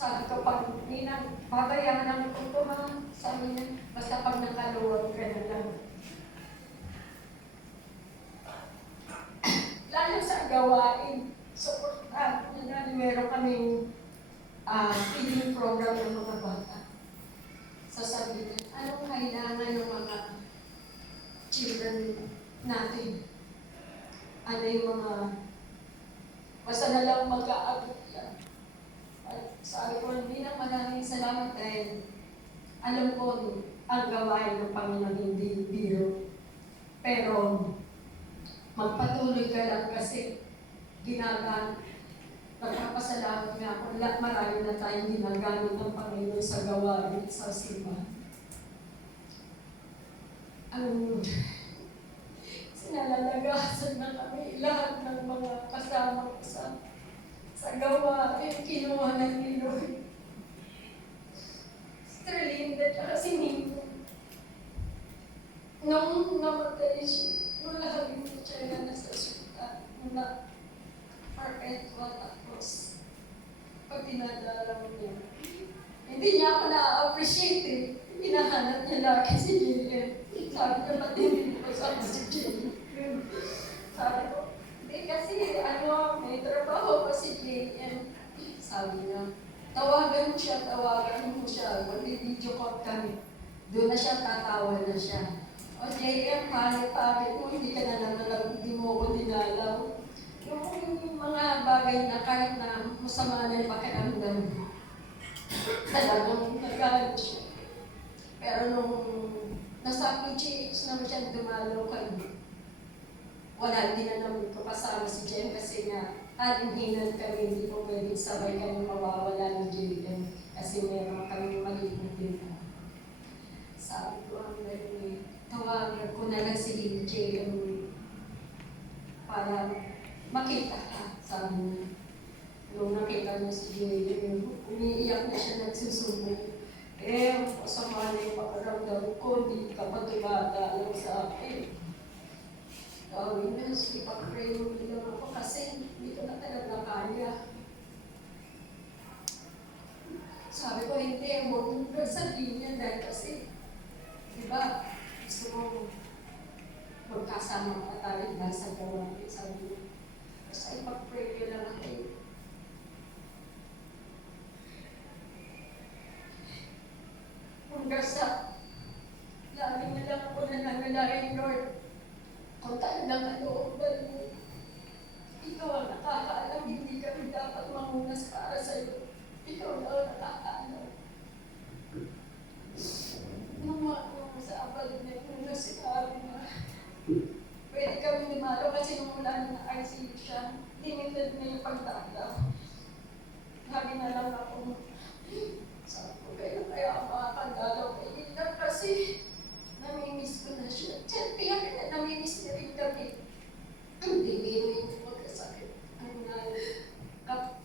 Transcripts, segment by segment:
Sabi ko, pag ninang, babayaran ko ito mga, sabi niya, basta pag nakaluwag ka na lang. Lalo sa gawain, supportan na meron kaming feeding program ng mga bata. Sasabihin, anong kailangan ng mga children natin? Ano yung mga, basta na lang mag-aabot yan. At sabi ko, hindi na maraming salamat dahil alam ko ang gawain ng Panginoon hindi biro. Pero magpatuloy ka lang kasi nagpapasalamat nga ako. Marami na tayong ginagamit ng Panginoon sa gawain sa simbahan. Sinalalagasan na kami lahat ng mga kasama ko sa gawain, kinuha ng ni Lord. Sterlinda at si Nico. Nung namatay siya, wala kami siya na nasa suta, na perpetual tapos pag dinadalaw niya. Hindi niya ako na-appreciate eh. Hinahanap niya lagi si JM. Sabi niya, pati hindi ko sa si JM. Sabi ko, hindi kasi may trabaho pa si JM. Sabi niya, tawagan mo siya. Mag-video call kami. Doon na siya, tatawa na siya. O JM, pangit mo, hindi ka na naman, hindi mo ako dinalaw. Yung mga bagay na kahit na masama na yung pakiramdam, talagang nagalit siya. Pero nung nasa PGH naman siya dumalaw kami, wala, hindi na naman ko kasama si Jem kasi nga alinhinan kami, hindi ko pwedeng sabay kami mawawala ng JM kasi meron kami maliit din. Sabi ko, tawagan ko na lang si JM para makita ka, sabi niya. Nung nakita niya si JM, umiiyak na siya, nagsusumbong. Masama na yung pakaramdam ko, hindi ka pa tumatalaw sa akin. Sabi niya, ipag-pray mo lang ako kasi hindi ko na talaga kaya. Sabi ko, hindi, huwag mong sabihin niya dahil kasi, di ba, gusto mo magkasama ka tayo dahil sa gawain. Sabi niya, basta ipag-pray ko lang ako. Hanggang sa, lagi na lang ako nananalain, Lord. Kung talagang kalooban mo, ikaw ang nakakaalam, hindi kami dapat mangunas para sa iyo. Ikaw na ang nakakaalam. Nung sa abad niya, nung sinabi na, pwede kami nimalo kasi nung wala na ICU siya, limited na yung pagdalaw. Lagi na lang ako, sabi ko, kaya ako makakandalaw kay Hilda kasi namimiss ko na siya. Kaya namimiss na rin kami. Hindi yung magkasakit.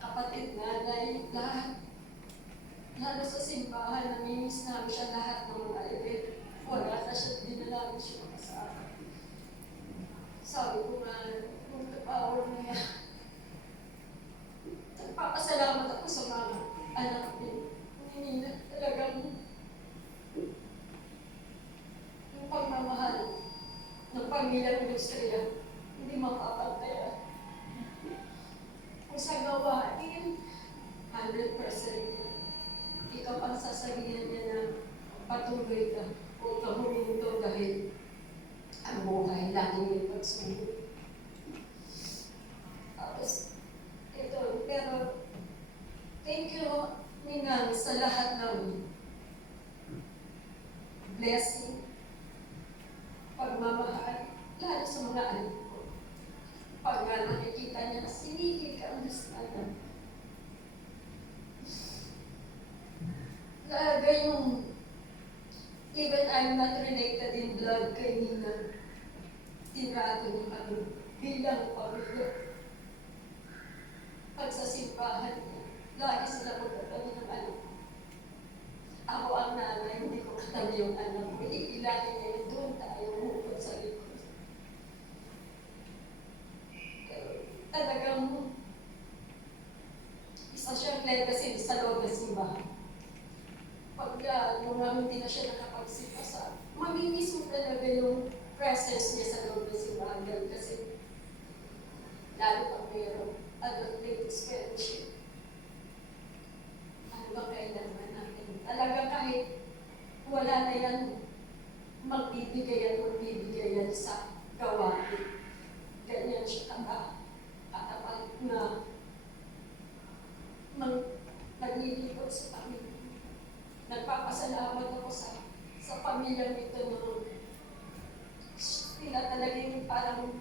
Kapatid, nanay, lahat. Lalo sa simbahan, namimiss namin siya lahat ng mga event. Wala na siya, di na namin siya makasama. Sabi ko nga, kung power niya, nagpapasalamat ako sa mga anak din. Hindi na talagang yung pagmamahal ng pamilyang industriya, hindi mapapantaya. Kung sa gawain, 100%. Ikaw ang sasabihan niya na patuloy ka, huwag ka huminto dahil ang buhay lagi may pagsunod. Tapos, ito, pero thank you, Ninang, sa lahat ng blessing, pagmamahal, lalo sa mga anak ko. Pag nakikita niya, sinigil ka ang Diyos. Talaga yung, even I'm not related in blood kay Nina, tinato niya kami bilang pamilya. Pag sa simbahan niya, lagi sila magkatabi ng anak ko. Ako ang nanay, hindi ko katabi yung anak ko. Iilagin niya yun, doon tayo hukot sa likod. Pero talagang isa siyang legacy sa loob ng simbahan. simbahan. Pag yung hindi na siya nakapagsimba, mamimiss mo talaga yung presence niya sa loob ng simbahan kasi lalo pag mayroong adult ladies fellowship. Ano ba kailangan natin? Talaga kahit wala na yan, magbibigay yan sa gawain. Ganyan siya katapat na naglilipot sa pamilya. Nagpapasalamat ako sa pamilya nito na sila talaga yung parang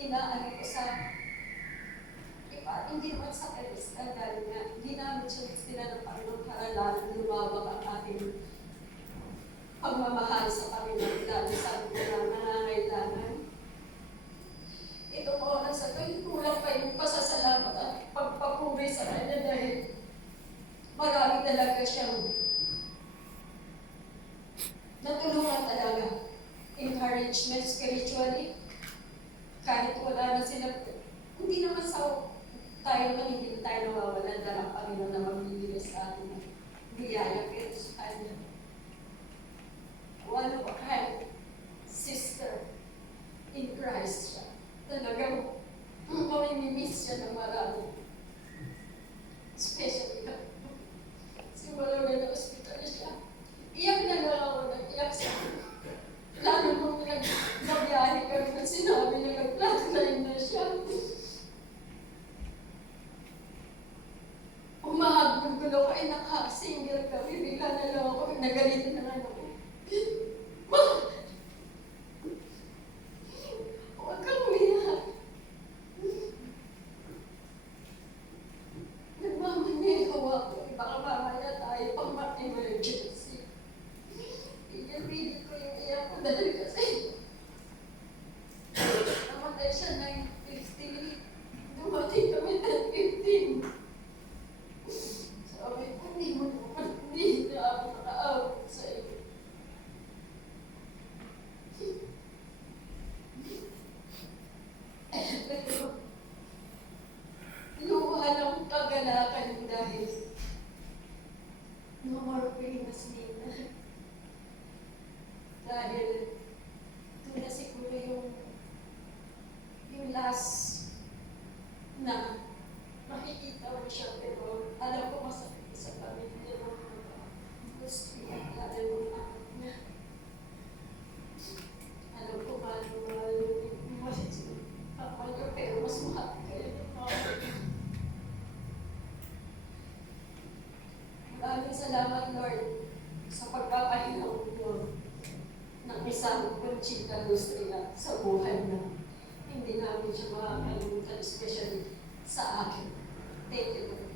inaano ko sa hindi naman sa pedestal dahil nga ginamit sila ng Panginoon para lalo lumawak ang ating pagmamahal sa Panginoon dahil sa mga nangangailangan. Itong oras na ito, kulang pa yung pasasalamat at pagpapuri sa Kanya dahil marami talaga siyang natulungan talaga. Encouragement spiritually. Kahit wala na sila, hindi naman sa tayo man, hindi tayo nawawalan dahil ang Panginoon na magbibigay sa atin ng biyaya pero sa Kanya. One of a kind sister in Christ siya. Talagang mamimimiss siya ng marami. Especially simula na hospital siya. Iyak na lang ako, nag-iyak siya. Lalo nung nagbiyahe kami na sinabi na nag-flatline na siya. Umahagod ko lang ay naka-single kami. Bigla na lang ako, nagalitan na lang ako. Ma! Huwag kang umiyak. Nagmamaneho ako. Baka mamaya tayo pang ma-emergency. Pinipili ko yung iyak ko dahil kasi namatay siya 9:50. Dumating kami 10:15. Sabi ko, hindi na ako nakaawag sa iyo. Luha ng kagalakan dahil no more pain mas Nina. Dahil ito na siguro yung last na makikita mo siya pero alam ko masakit sa pamilya mo. Gusto niya, alam mo anak niya. Alam ko mahal yung papa niyo pero mas mahal kayo ng mama. Maraming salamat Lord sa pagpapahinaw mo ng isang Conchita Lustria sa buhay na hindi namin siya makakalimutan, especially sa akin. Thank you, Lord.